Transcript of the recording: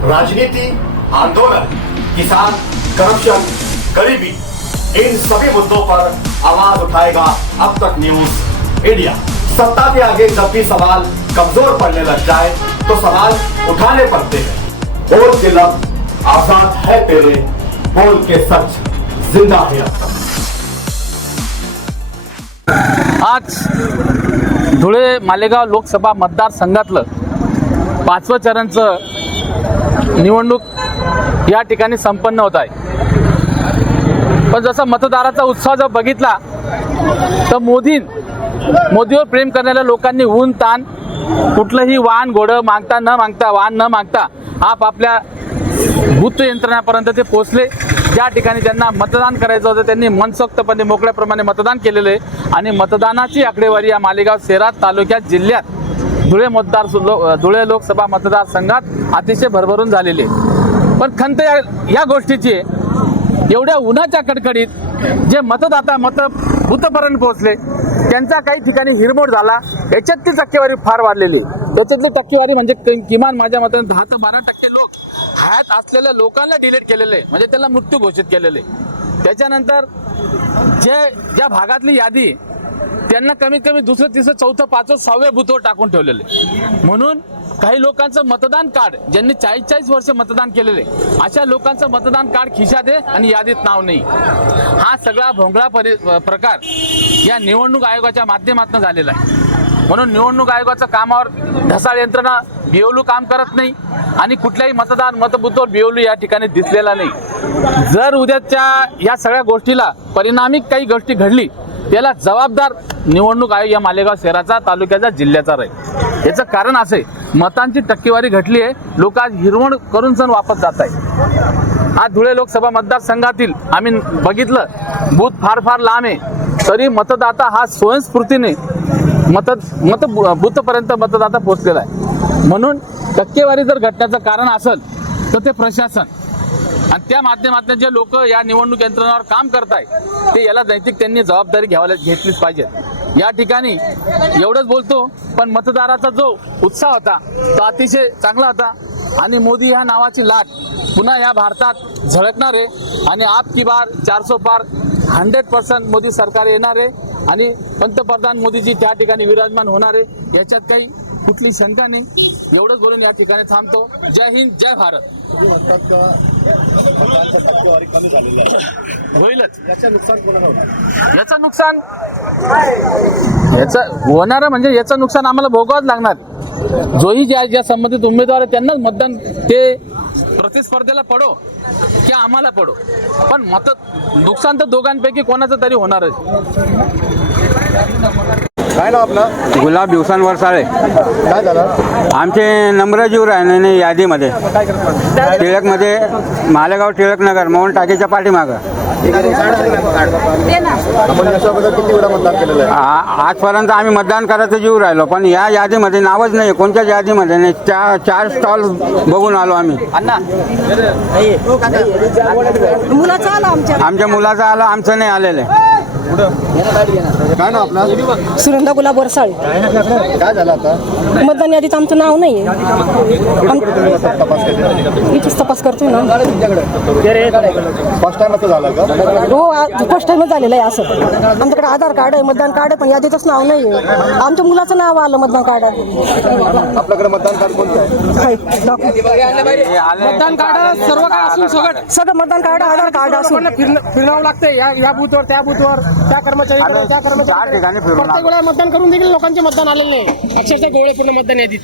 राजनीति, आंदोलन, किसान, करप्शन, गरीबी, इन सभी मुद्दों पर आवाज उठाएगा अब तक न्यूज इंडिया। सत्ता के आगे जब भी सवाल कमजोर पड़ने लग जाए तो सवाल उठाने पड़ते हैं। बोल के लब आजाद है तेरे, बोल के सच जिंदा है अब तक। आज धुळे मालेगाव लोकसभा मतदारसंघातलं 5वं चरणचं निवडणूक या ठिकाणी संपन्न होत आहे। पण जसा मतदाराचा उत्साह जर बघितला तर मोदीवर प्रेम करणाऱ्या लोकांनी ऊन ताण कुठलंही वाहन घोडं मागता न मागता वाहन न मागता आपापल्या बूथ यंत्रणापर्यंत ते पोहोचले। ज्या ठिकाणी त्यांना मतदान करायचं होतं त्यांनी मनसोक्तपणे मोकळ्याप्रमाणे मतदान केलेलं आहे आणि मतदानाची आकडेवारी या मालेगाव शहरात तालुक्यात जिल्ह्यात धुळे लोकसभा मतदारसंघात अतिशय भरभरून झालेली आहे। पण खंत या गोष्टीची एवढ्या उन्हाच्या कडकडीत जे मतदाता बूथपर्यंत पोहोचले त्यांचा काही ठिकाणी हिरमोड झाला। याच्यातली टक्केवारी फार वाढलेली। याच्यातली टक्केवारी म्हणजे किमान माझ्या मताने 10 ते 12% लोक हयात असलेल्या लोकांना डिलीट केलेले, म्हणजे त्यांना मृत्यू घोषित केलेले। त्याच्यानंतर ज्या भागातली यादी त्यांना कमीत कमी दुसरं तिसरं चौथं पाचवं 6व्या बूथवर टाकून ठेवलेले। म्हणून काही लोकांचं मतदान कार्ड ज्यांनी 40 वर्ष मतदान केलेले अशा लोकांचं मतदान कार्ड खिशात आहे आणि यादीत नाव नाही। हा सगळा भोंगळा प्रकार या निवडणूक आयोगाच्या माध्यमातून झालेला आहे। म्हणून निवडणूक आयोगाचं कामावर ढसाळ यंत्रणा बिओलू काम करत नाही आणि कुठल्याही मतबूथवर बिओलू या ठिकाणी दिसलेला नाही। जर उद्याच्या या सगळ्या गोष्टीला परिणामी काही गोष्टी घडली त्याला जबाबदार निवडणूक आयोग या मालेगाव शहराचा, तालुक्याचा, जिल्ह्याचा राहील। याचं कारण असे मतांची टक्केवारी घटली आहे, लोक आज हिरवण करून सण वापस जात आहे। आज धुळे लोकसभा मतदारसंघातील आम्ही बघितलं बूथ फार लांब आहे तरी मतदाता हा स्वयंस्फूर्तीने बूथपर्यंत मतदाता पोहोचलेला आहे। म्हणून टक्केवारी जर घटण्याचं कारण असेल तर ते प्रशासन आणि त्या माध्यमातून जे लोक या निवडणूक यंत्रणावर काम करताय ते याला नैतिक त्यांनी जबाबदारी घेतलीच पाहिजे। या ठिकाणी एवढंच बोलतो, पण मतदाराचा जो उत्साह होता तो अतिशय चांगला होता आणि मोदी ह्या नावाची लाट पुन्हा या भारतात झळकणार आहे आणि आप की बार 400 पार 100% मोदी सरकार येणार आहे आणि पंतप्रधान मोदीजी त्या ठिकाणी विराजमान होणार आहे। याच्यात काही कुठली शंका नाही। एवढंच बोलून या ठिकाणी थांबतो। जय हिंद, जय भारत। होईलच याचं नुकसान कोणाला होणार? याचं होणार म्हणजे याचं नुकसान आम्हाला भोगावंच लागणार। जोही ज्या संबंधित उमेदवार आहे त्यांनाच मतदान ते प्रतिस्पर्धेला पडो की आम्हाला पडो, पण नुकसान तर दोघांपैकी कोणाचं तरी होणारच। काय नाव आपलं? गुलाब दिवसान वरसाळे। काय झालं? आमचे नंबर जीव राहिले यादीमध्ये टिळकमध्ये मालेगाव टिळकनगर मोहन टाकीच्या पाठीमागं। आपण याच्याबद्दल किती वेळा मतदान केलेलं आहे? आजपर्यंत आम्ही मतदान करायचं जीव राहिलो, पण या यादीमध्ये नावच नाही, कोणत्याच यादीमध्ये नाही। 4 स्टॉल बघून आलो आम्ही। आमच्या मुलाचं आलं, आमचं नाही आलेलं आहे। काय नाव आपलं? सुरंदा गुलाब वरसाळे। काय झालं आता? मतदान यादीत आमचं नाव नाही तपास केले? इथेच तपास करतोय ना। फर्स्ट टाइम असं झालं का? हो, फर्स्ट टाइमच झालेलं आहे असं। आमच्याकडे आधार कार्ड आहे, मतदान कार्ड आहे, पण यादीतच नाव नाही आहे। आमच्या मुलाचं नाव आलं मतदान कार्डात। आपल्याकडे मतदान कार्ड कोणतं आहे? मतदान कार्ड सर्व काय असून सगळं मतदान कार्ड, आधार कार्ड असून फिरवावं लागते या बूथवर त्या बूथवर, त्या कर्मचारी त्या कर्मचारी ठिकाणी फिरून प्रत्येक वेळा मतदान करून देखील लोकांचे मतदान आलेले नाही। अक्षरशः गोळे पूर्ण मतदान यादीत